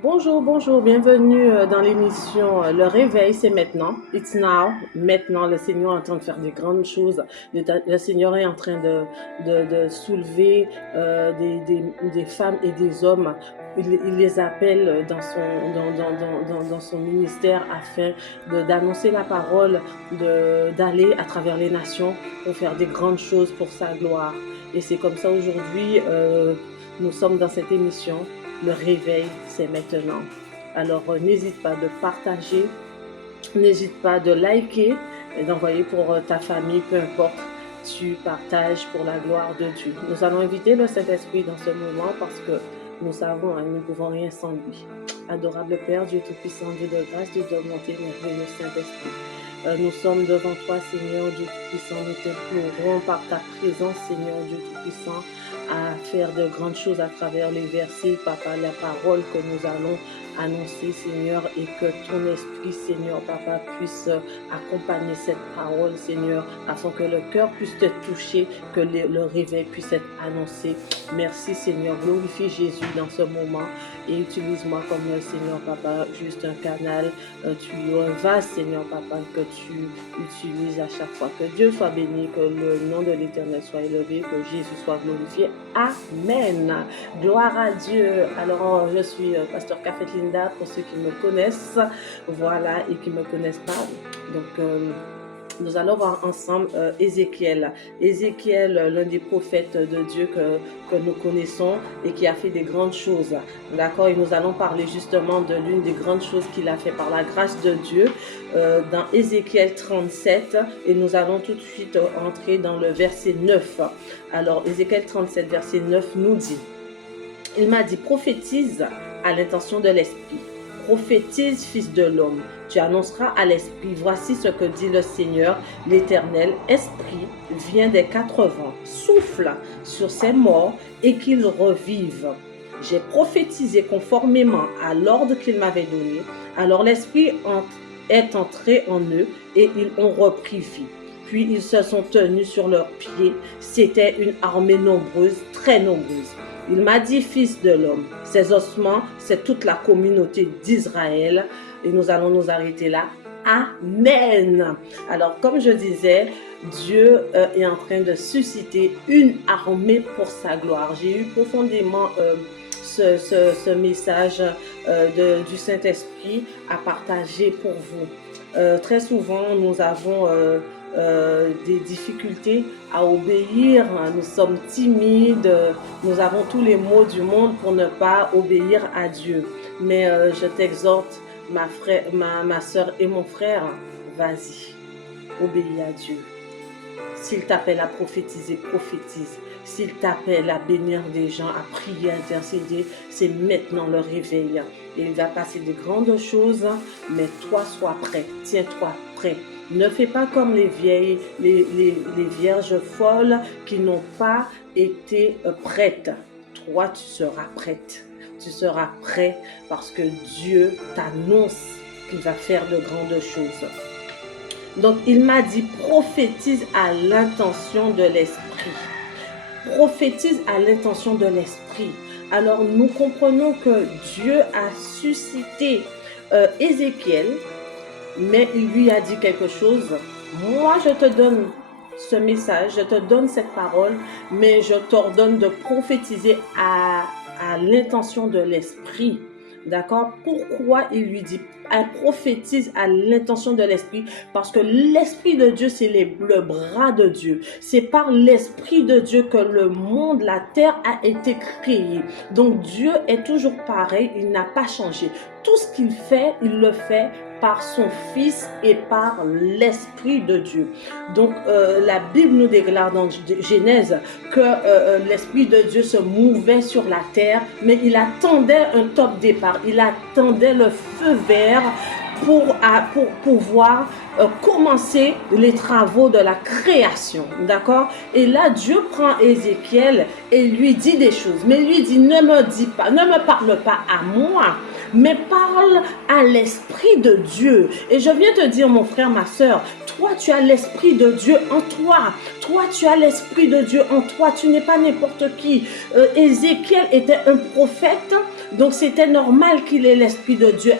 Bonjour, bonjour, bienvenue dans l'émission Le Réveil, c'est maintenant. It's now. Maintenant, le Seigneur est en train de faire des grandes choses. Le Seigneur est en train de soulever des femmes et des hommes. Il les appelle dans son ministère afin d'annoncer la parole, d'aller à travers les nations pour faire des grandes choses pour sa gloire. Et c'est comme ça aujourd'hui, nous sommes dans cette émission. Le réveil, c'est maintenant. Alors, n'hésite pas de partager, n'hésite pas de liker et d'envoyer pour ta famille, peu importe. Tu partages pour la gloire de Dieu. Nous allons inviter le Saint-Esprit dans ce moment parce que nous savons, nous ne pouvons rien sans lui. Adorable Père, Dieu Tout-Puissant, Dieu de grâce, Dieu de bonté, merveilleux Saint-Esprit. Nous sommes devant toi, Seigneur Dieu Tout-Puissant. Nous t'implorons par ta présence, Seigneur Dieu Tout-Puissant, à faire de grandes choses à travers les versets, Papa, la parole que nous allons annoncer, Seigneur, et que ton esprit, Seigneur, Papa, puisse accompagner cette parole, Seigneur, afin que le cœur puisse te toucher, que le réveil puisse être annoncé. Merci, Seigneur. Glorifie Jésus dans ce moment et utilise-moi comme le Seigneur, Papa, juste un canal, un vase, Seigneur, Papa, que tu utilises à chaque fois. Que Dieu soit béni, que le nom de l'Éternel soit élevé, que Jésus soit glorifié. Amen. Gloire à Dieu. Alors, je suis pasteur Kafet Linda pour ceux qui me connaissent, voilà, et qui ne me connaissent pas. Donc, nous allons voir ensemble Ézéchiel. Ézéchiel, l'un des prophètes de Dieu que nous connaissons et qui a fait des grandes choses. D'accord? Et nous allons parler justement de l'une des grandes choses qu'il a fait par la grâce de Dieu dans Ézéchiel 37. Et nous allons tout de suite entrer dans le verset 9. Alors, Ézéchiel 37, verset 9 nous dit, il m'a dit, prophétise à l'intention de l'Esprit. Prophétise, fils de l'homme. Tu annonceras à l'Esprit, voici ce que dit le Seigneur, l'Éternel. Esprit, vient des quatre vents, souffle sur ces morts et qu'ils revivent. J'ai prophétisé conformément à l'ordre qu'il m'avait donné. Alors l'Esprit est entré en eux et ils ont repris vie. Puis ils se sont tenus sur leurs pieds. C'était une armée nombreuse, très nombreuse. Il m'a dit, fils de l'homme, ces ossements, c'est toute la communauté d'Israël. Et nous allons nous arrêter là. Amen. Alors, comme je disais, Dieu est en train de susciter une armée pour sa gloire. J'ai eu profondément ce message du Saint-Esprit à partager pour vous. Très souvent, nous avons des difficultés à obéir, nous sommes timides, nous avons tous les maux du monde pour ne pas obéir à Dieu. Mais je t'exhorte, ma soeur et mon frère, vas-y, obéis à Dieu. S'il t'appelle à prophétiser, prophétise. S'il t'appelle à bénir des gens, à prier, à intercéder, c'est maintenant le réveil. Et il va passer de grandes choses, mais toi, sois prêt. Tiens-toi prêt. Ne fais pas comme les vierges folles qui n'ont pas été prêtes. Toi, tu seras prête. Tu seras prêt parce que Dieu t'annonce qu'il va faire de grandes choses. Donc, il m'a dit, prophétise à l'intention de l'Esprit. Prophétise à l'intention de l'Esprit. Alors, nous comprenons que Dieu a suscité Ézéchiel, mais il lui a dit quelque chose. Moi, je te donne ce message, je te donne cette parole, mais je t'ordonne de prophétiser à l'intention de l'Esprit. D'accord? Pourquoi il lui dit, elle prophétise à l'intention de l'Esprit? Parce que l'Esprit de Dieu, c'est le bras de Dieu. C'est par l'Esprit de Dieu que le monde, la terre a été créée. Donc Dieu est toujours pareil, il n'a pas changé. Tout ce qu'il fait, il le fait par son Fils et par l'Esprit de Dieu. Donc la Bible nous déclare dans Genèse que l'Esprit de Dieu se mouvait sur la terre, mais il attendait un top départ, il attendait le feu vert pour pouvoir commencer les travaux de la création, d'accord? Et là, Dieu prend Ézéchiel et lui dit des choses, mais lui dit, ne me parle pas à moi, mais parle à l'Esprit de Dieu. Et je viens te dire, mon frère, ma soeur, toi, tu as l'Esprit de Dieu en toi. Toi, tu as l'Esprit de Dieu en toi. Tu n'es pas n'importe qui. Ézéchiel était un prophète Donc c'était normal qu'il ait l'Esprit de Dieu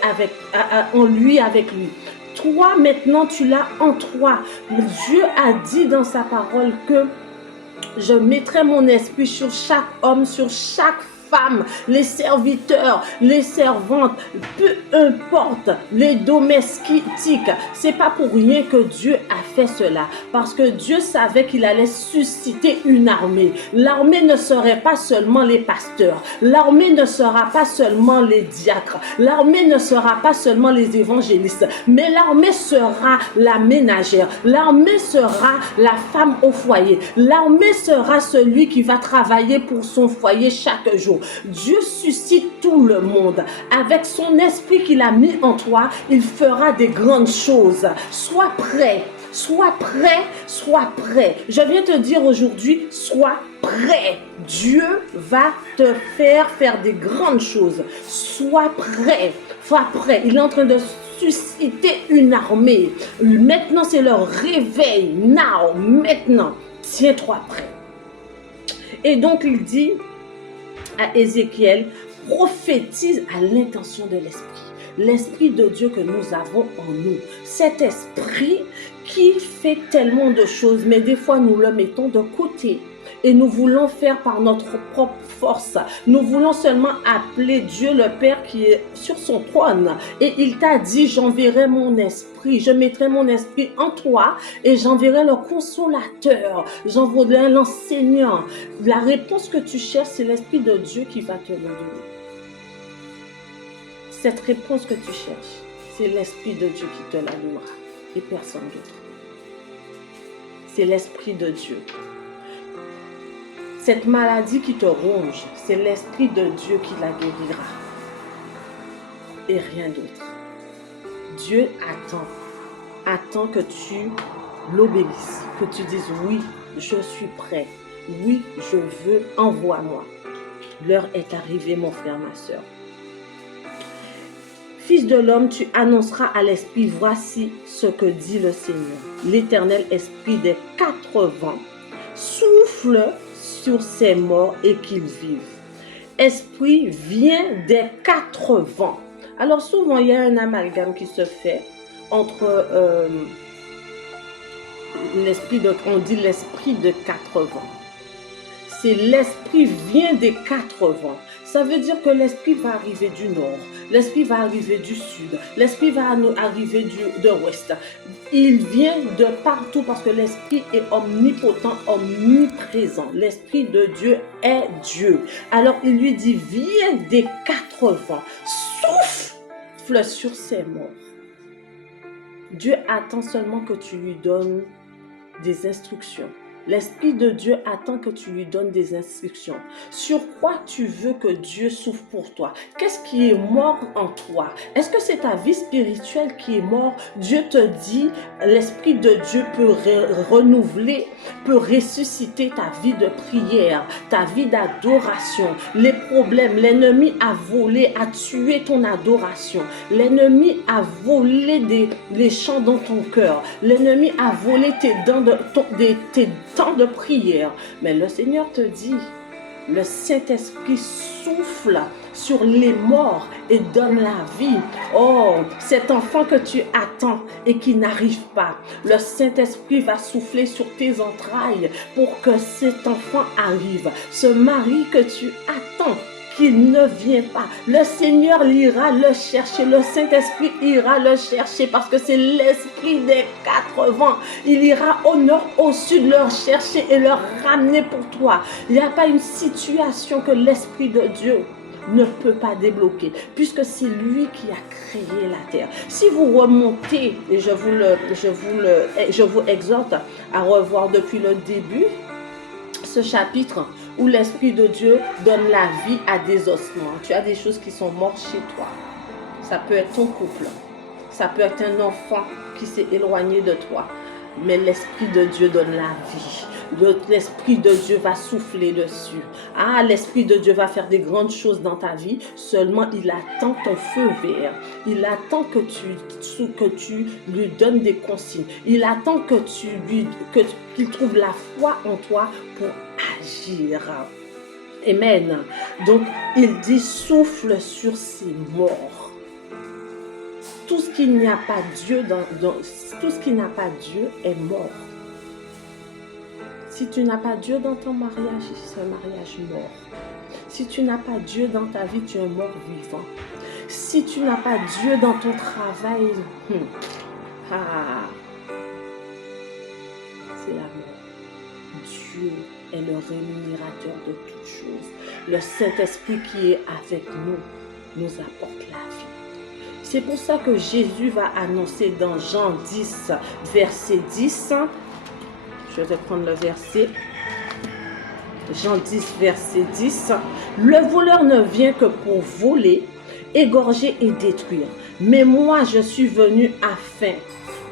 en lui, avec lui. Toi, maintenant, tu l'as en toi. Dieu a dit dans sa parole que je mettrai mon esprit sur chaque homme, sur chaque femme, les serviteurs, les servantes, peu importe, les domestiques. C'est pas pour rien que Dieu a fait cela, parce que Dieu savait qu'il allait susciter une armée. L'armée ne serait pas seulement les pasteurs, l'armée ne sera pas seulement les diacres, l'armée ne sera pas seulement les évangélistes, mais l'armée sera la ménagère, l'armée sera la femme au foyer, l'armée sera celui qui va travailler pour son foyer chaque jour. Dieu suscite tout le monde. Avec son esprit qu'il a mis en toi, il fera des grandes choses. Sois prêt. Sois prêt, sois prêt. Je viens te dire aujourd'hui, sois prêt. Dieu va te faire des grandes choses. Sois prêt, sois prêt. Il est en train de susciter une armée. Maintenant, c'est le réveil. Now, maintenant, tiens-toi prêt. Et donc, il dit à Ézéchiel, prophétise à l'intention de l'Esprit. L'Esprit de Dieu que nous avons en nous. Cet esprit qui fait tellement de choses, mais des fois nous le mettons de côté. Et nous voulons faire par notre propre force. Nous voulons seulement appeler Dieu le Père qui est sur son trône. Et il t'a dit, j'enverrai mon esprit. Je mettrai mon esprit en toi et j'enverrai le consolateur. J'enverrai l'enseignant. La réponse que tu cherches, c'est l'Esprit de Dieu qui va te le donner. Cette réponse que tu cherches, c'est l'Esprit de Dieu qui te la donnera et personne d'autre. C'est l'Esprit de Dieu. Cette maladie qui te ronge, c'est l'Esprit de Dieu qui la guérira. Et rien d'autre. Dieu attend que tu l'obéisses, que tu dises oui, je suis prêt. Oui, je veux, envoie-moi. L'heure est arrivée, mon frère, ma soeur. Fils de l'homme, tu annonceras à l'Esprit, voici ce que dit le Seigneur. L'Éternel Esprit des 4 vents souffle sur ces morts et qu'ils vivent. Esprit vient des 4 vents. Alors souvent, il y a un amalgame qui se fait entre on dit l'esprit de 4 vents. C'est l'esprit vient des 4 vents. Ça veut dire que l'esprit va arriver du nord, l'esprit va arriver du sud, l'esprit va arriver de l'ouest. Il vient de partout parce que l'esprit est omnipotent, omniprésent. L'esprit de Dieu est Dieu. Alors il lui dit, viens des 4 vents, souffle sur ces morts. Dieu attend seulement que tu lui donnes des instructions. L'Esprit de Dieu attend que tu lui donnes des instructions. Sur quoi tu veux que Dieu souffle pour toi? Qu'est-ce qui est mort en toi? Est-ce que c'est ta vie spirituelle qui est morte? Dieu te dit, l'Esprit de Dieu peut renouveler, peut ressusciter ta vie de prière, ta vie d'adoration. Les problèmes, l'ennemi a volé, a tué ton adoration. L'ennemi a volé les chants dans ton cœur. L'ennemi a volé tes temps de prière. Mais le Seigneur te dit, le Saint-Esprit souffle sur les morts et donne la vie. Oh, cet enfant que tu attends et qui n'arrive pas, le Saint-Esprit va souffler sur tes entrailles pour que cet enfant arrive. Ce mari que tu attends, qu'il ne vient pas. Le Seigneur ira le chercher. Le Saint-Esprit ira le chercher parce que c'est l'Esprit des 4 vents. Il ira au nord, au sud, leur chercher et leur ramener pour toi. Il n'y a pas une situation que l'Esprit de Dieu ne peut pas débloquer puisque c'est lui qui a créé la terre. Si vous remontez, et je vous exhorte à revoir depuis le début ce chapitre où l'Esprit de Dieu donne la vie à des ossements. Tu as des choses qui sont mortes chez toi. Ça peut être ton couple. Ça peut être un enfant qui s'est éloigné de toi. Mais l'Esprit de Dieu donne la vie. L'Esprit de Dieu va souffler dessus. Ah, l'Esprit de Dieu va faire des grandes choses dans ta vie. Seulement, il attend ton feu vert. Il attend que tu lui donnes des consignes. Il attend qu'il trouve la foi en toi pour agir. Amen. Donc, il dit souffle sur ces morts. Tout ce qui n'a pas Dieu tout ce qui n'a pas Dieu est mort. Si tu n'as pas Dieu dans ton mariage, c'est un mariage mort. Si tu n'as pas Dieu dans ta vie, tu es un mort vivant. Si tu n'as pas Dieu dans ton travail, c'est la mort. Dieu est le rémunérateur de toutes choses. Le Saint-Esprit qui est avec nous apporte la vie. C'est pour ça que Jésus va annoncer dans Jean 10, verset 10. Je vais prendre le verset. Jean 10, verset 10. Le voleur ne vient que pour voler, égorger et détruire. Mais moi, je suis venu afin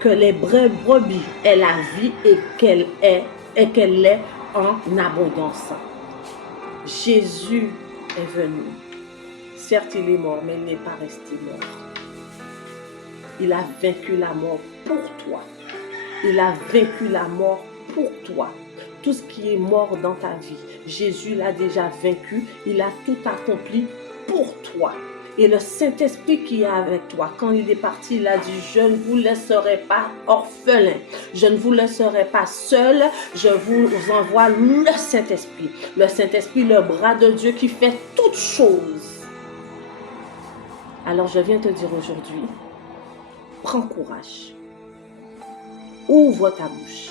que les brebis aient la vie et qu'elle l'ait en abondance. Jésus est venu. Certes, il est mort, mais il n'est pas resté mort. Il a vaincu la mort pour toi. Il a vaincu la mort pour toi. Tout ce qui est mort dans ta vie, Jésus l'a déjà vaincu. Il a tout accompli pour toi. Et le Saint-Esprit qui est avec toi, quand il est parti, il a dit, je ne vous laisserai pas orphelin. Je ne vous laisserai pas seul. Je vous envoie le Saint-Esprit. Le Saint-Esprit, le bras de Dieu qui fait toutes choses. Alors je viens te dire aujourd'hui, prends courage. Ouvre ta bouche.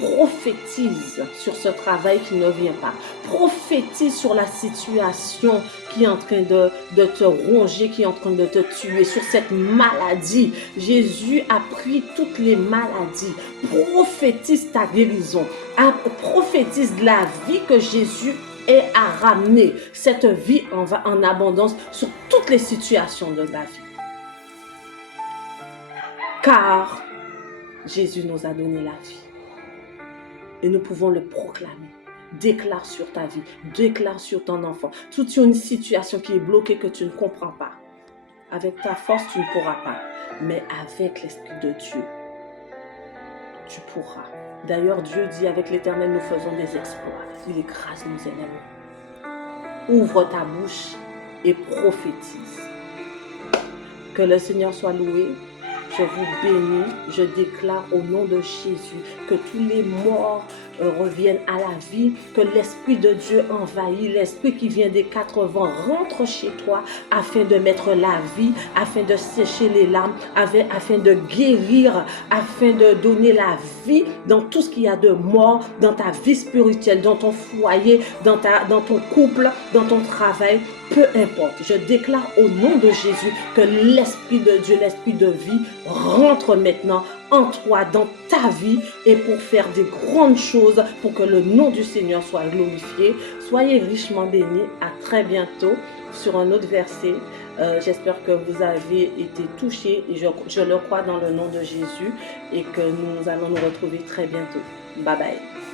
Prophétise sur ce travail qui ne vient pas. Prophétise sur la situation qui est en train de te ronger, qui est en train de te tuer, sur cette maladie. Jésus a pris toutes les maladies. Prophétise ta guérison. Prophétise la vie que Jésus a ramenée. Cette vie en abondance sur toutes les situations de ta vie. Car Jésus nous a donné la vie. Et nous pouvons le proclamer. Déclare sur ta vie, déclare sur ton enfant. Toute une situation qui est bloquée que tu ne comprends pas. Avec ta force, tu ne pourras pas. Mais avec l'Esprit de Dieu, tu pourras. D'ailleurs, Dieu dit, avec l'Éternel, nous faisons des exploits. Il écrase nos ennemis. Ouvre ta bouche et prophétise. Que le Seigneur soit loué. Je vous bénis, je déclare au nom de Jésus que tous les morts reviennent à la vie, que l'Esprit de Dieu envahit, l'Esprit qui vient des quatre vents rentre chez toi afin de mettre la vie, afin de sécher les larmes, afin de guérir, afin de donner la vie dans tout ce qu'il y a de mort, dans ta vie spirituelle, dans ton foyer, dans ton couple, dans ton travail. Peu importe, je déclare au nom de Jésus que l'Esprit de Dieu, l'Esprit de vie rentre maintenant en toi, dans ta vie et pour faire des grandes choses, pour que le nom du Seigneur soit glorifié. Soyez richement bénis. À très bientôt sur un autre verset. J'espère que vous avez été touchés et je le crois dans le nom de Jésus et que nous allons nous retrouver très bientôt. Bye bye.